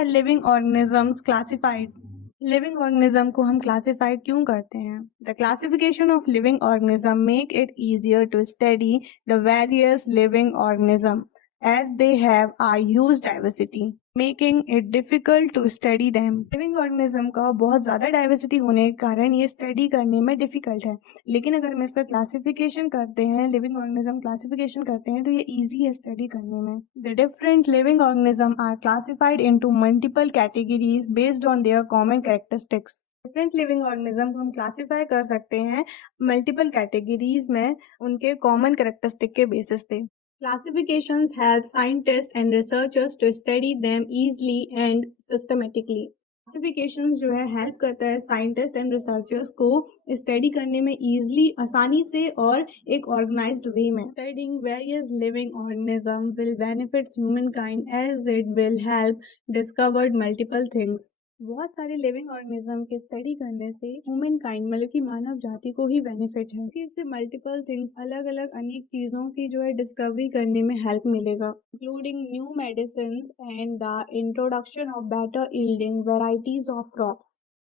Are living organisms classified? Living organism को हम classified क्यों करते हैं? The classification of living organism make it easier to study the various living organism as they have a huge diversity, making it difficult to study them. Living organism का बहुत ज़्यादा diversity होने के कारण ये स्टडी करने में डिफिकल्ट है, लेकिन अगर हम इसका क्लासिफिकेशन करते हैं, लिविंग ऑर्गेनिज्म क्लासिफिकेशन करते हैं, तो ये ईजी है स्टडी करने में. The different living organism are classified into multiple categories based on their common characteristics. Different living organism को हम क्लासीफाई कर सकते हैं मल्टीपल कैटेगरीज में उनके कॉमन कैरेक्टरिस्टिक के बेसिस पे. Classifications help scientists and researchers to study them easily and systematically. Classification जो है हेल्प करता है साइंटिस्ट एंड रिसर्चर्स को स्टडी करने में इजीली, आसानी से और एक ऑर्गेनाइज्ड वे में. Studying various living organism will benefit human kind as it will help discovered multiple things. बहुत सारे लिविंग ऑर्गेनिज्म के स्टडी करने से ह्यूमन काइंड मतलब कि मानव जाति को ही बेनिफिट है, कि इससे मल्टीपल थिंग्स, अलग अलग अनेक चीज़ों की जो है डिस्कवरी करने में हेल्प मिलेगा, including new medicine and the introduction of better yielding varieties of crops.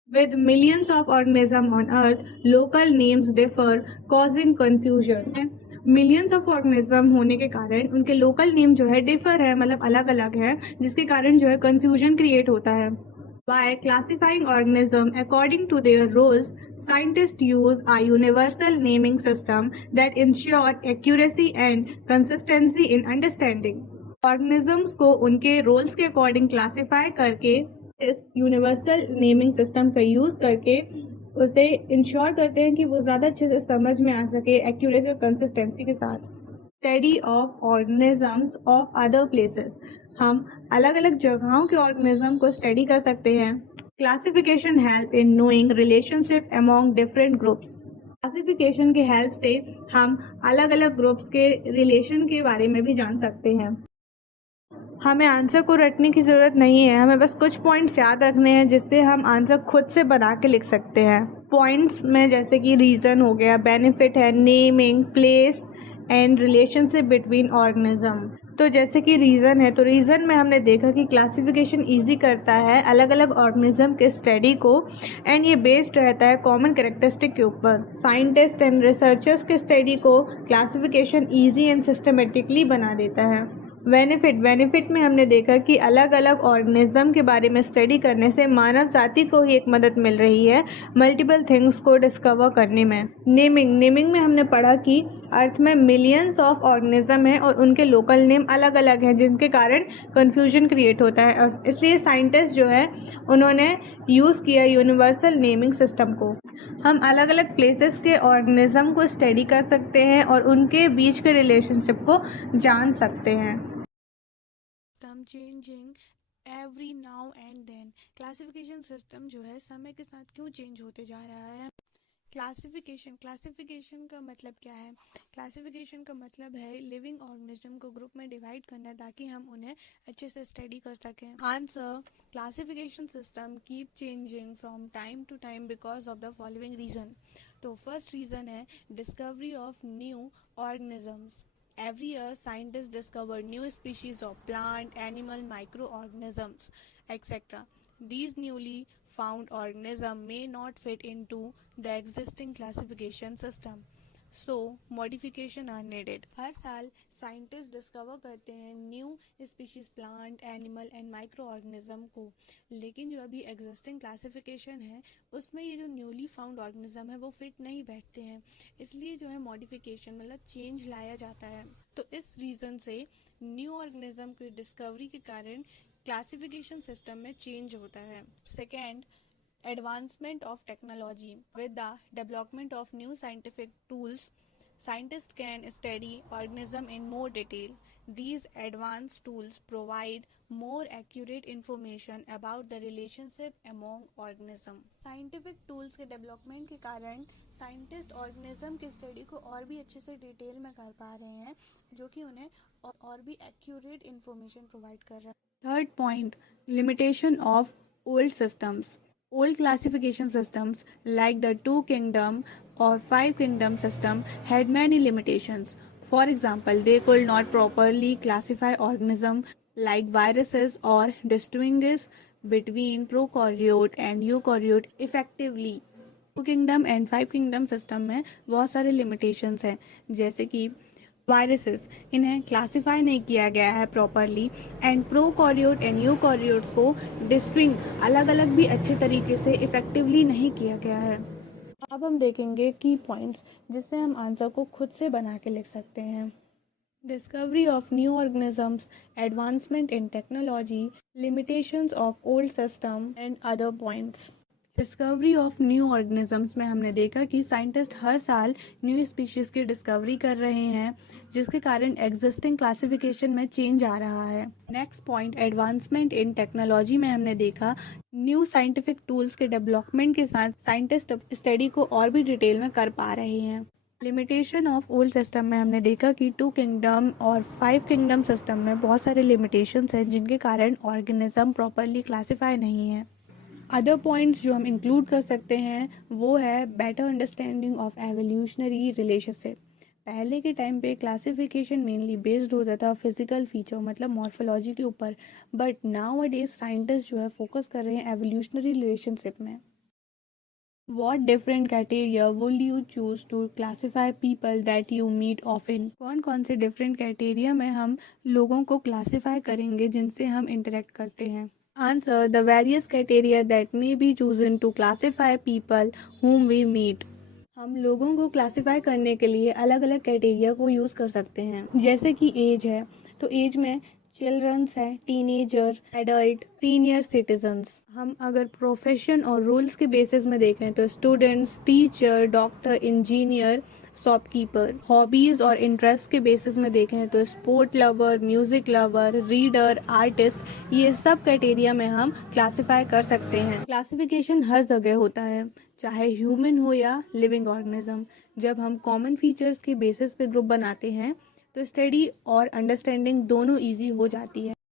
With millions of organisms on Earth, local names differ, causing confusion. Millions of organism होने के कारण उनके लोकल नेम जो है डिफर है, मतलब अलग अलग है, जिसके कारण जो है कंफ्यूजन क्रिएट होता है. By classifying organisms according to their roles, scientists use a universal naming system that ensure accuracy and consistency in understanding. Organisms को उनके roles के according classify करके इस यूनिवर्सल नेमिंग सिस्टम का यूज़ करके उसे इंश्योर करते हैं कि वो ज़्यादा अच्छे से समझ में आ सके एक्यूरेसी और कंसिस्टेंसी के साथ. Study of organisms of other places. हम अलग अलग जगहों के ऑर्गेनिज्म को स्टडी कर सकते हैं. Classification help in knowing relationship among different groups. Classification के हेल्प से हम अलग अलग ग्रुप्स के रिलेशन के बारे में भी जान सकते हैं. हमें आंसर को रटने की ज़रूरत नहीं है, हमें बस कुछ पॉइंट्स याद रखने हैं जिससे हम आंसर खुद से बना के लिख सकते हैं. पॉइंट्स में जैसे कि रीज़न हो गया, बेनिफिट है, naming, place and relationship between organism. तो जैसे कि रीज़न है, तो रीज़न में हमने देखा कि क्लासिफिकेशन इजी करता है अलग अलग ऑर्गेनिज्म के स्टडी को, एंड ये बेस्ड रहता है कॉमन कैरेक्टरिस्टिक के ऊपर. साइंटिस्ट एंड रिसर्चर्स के स्टडी को क्लासिफिकेशन इजी एंड सिस्टमेटिकली बना देता है. बेनिफिट में हमने देखा कि अलग अलग ऑर्गेनिज्म के बारे में स्टडी करने से मानव जाति को ही एक मदद मिल रही है मल्टीपल थिंग्स को डिस्कवर करने में. नेमिंग में हमने पढ़ा कि अर्थ में मिलियंस ऑफ ऑर्गेनिज्म हैं और उनके लोकल नेम अलग अलग हैं, जिनके कारण कन्फ्यूजन क्रिएट होता है, और इसलिए साइंटिस्ट जो है उन्होंने यूज़ किया यूनिवर्सल नेमिंग सिस्टम को. हम अलग अलग प्लेसेस के ऑर्गेनिज्म को स्टडी कर सकते हैं और उनके बीच के रिलेशनशिप को जान सकते हैं. Changing every now and then. Classification system जो है समय के साथ क्यों चेंज होते जा रहा है? क्लासिफिकेशन का मतलब क्या है? क्लासिफिकेशन का मतलब है लिविंग ऑर्गेनिज्म को ग्रुप में डिवाइड करना ताकि हम उन्हें अच्छे से स्टडी कर सकें. Answer: classification system keep changing from time to time because of the following reason. तो फर्स्ट रीजन है discovery of new organisms. Every year, scientists discover new species of plant, animal, microorganisms, etc. These newly found organisms may not fit into the existing classification system, so modification are needed. हर साल scientist discover करते हैं new species plant, animal and micro organism को, लेकिन जो अभी existing classification है उसमें ये जो न्यूली फाउंड ऑर्गेनिज्म है वो फिट नहीं बैठते हैं, इसलिए जो है मॉडिफिकेशन मतलब चेंज लाया जाता है. तो इस रीज़न से न्यू ऑर्गेनिज्म की डिस्कवरी के कारण क्लासिफिकेशन सिस्टम में चेंज होता है. Second, advancement of technology. With the development of new scientific tools, scientists can study organisms in more detail. These advanced tools provide more accurate information about the relationship among organisms. Scientific tools के development के कारण scientist organism की study को और भी अच्छे से detail में कर पा रहे हैं, जो कि उन्हें और भी accurate information प्रोवाइड कर रहा है. Third point, limitation of old systems. Old classification systems like the two kingdom or five kingdom system had many limitations. For example, they could not properly classify organisms like viruses or distinguish between prokaryote and eukaryote effectively. Two kingdom and five kingdom system में बहुत सारे limitations हैं, जैसे कि viruses, इन्हें classify नहीं किया गया है properly, and prokaryote and eukaryote को डिस्टिंग अलग अलग भी अच्छे तरीके से इफेक्टिवली नहीं किया गया है। अब हम देखेंगे की पॉइंट्स जिससे हम आंसर को खुद से बना के लिख सकते हैं। Discovery of new organisms, advancement in technology, limitations of old system and other points. Discovery of new organisms में हमने देखा कि साइंटिस्ट हर साल न्यू स्पीशीज़ की डिस्कवरी कर रहे हैं, जिसके कारण एग्जिस्टिंग क्लासिफिकेशन में चेंज आ रहा है। Next point, advancement in technology में हमने देखा न्यू साइंटिफिक टूल्स के डेवलपमेंट के साथ साइंटिस्ट स्टडी को और भी डिटेल में कर पा रहे हैं। लिमिटेशन ऑफ ओल्ड सिस्टम में हमने देखा कि टू किंगडम और फाइव किंगडम सिस्टम में बहुत सारे लिमिटेशंस हैं, जिनके कारण ऑर्गेनिज्म प्रॉपरली क्लासिफाई नहीं है। अदर पॉइंट्स जो हम इंक्लूड कर सकते हैं वो है better understanding of evolutionary relationship. पहले के टाइम पे क्लासिफिकेशन मेनली बेस्ड होता था फिजिकल फीचर मतलब मॉर्फोलॉजी के ऊपर, but now a days scientist जो है फोकस कर रहे हैं एवोल्यूशनरी रिलेशनशिप में। What different criteria will you choose to classify people that you meet often? कौन कौन से डिफरेंट क्राइटेरिया में हम लोगों को क्लासीफाई करेंगे जिनसे हम इंटरेक्ट करते हैं? Answer the various criteria that may be chosen to classify people whom we meet. हम लोगों को क्लासीफाई करने के लिए अलग अलग क्राइटेरिया को यूज़ कर सकते हैं, जैसे कि एज है, तो एज में चिल्ड्रंस है, टीनेजर, एडल्ट, सीनियर सिटीजन्स। हम अगर प्रोफेशन और रोल्स के बेसिस में देखें तो students, teacher, doctor, engineer, shopkeeper. Hobbies और इंटरेस्ट के बेसिस में देखें तो sport lover, music lover, reader, artist, ये सब क्राइटेरिया में हम क्लासीफाई कर सकते हैं। क्लासिफिकेशन हर जगह होता है, चाहे ह्यूमन हो या लिविंग ऑर्गेनिज्म। जब हम कॉमन फीचर्स के बेसिस पे ग्रुप बनाते हैं तो स्टडी और अंडरस्टैंडिंग दोनों ईजी हो जाती है।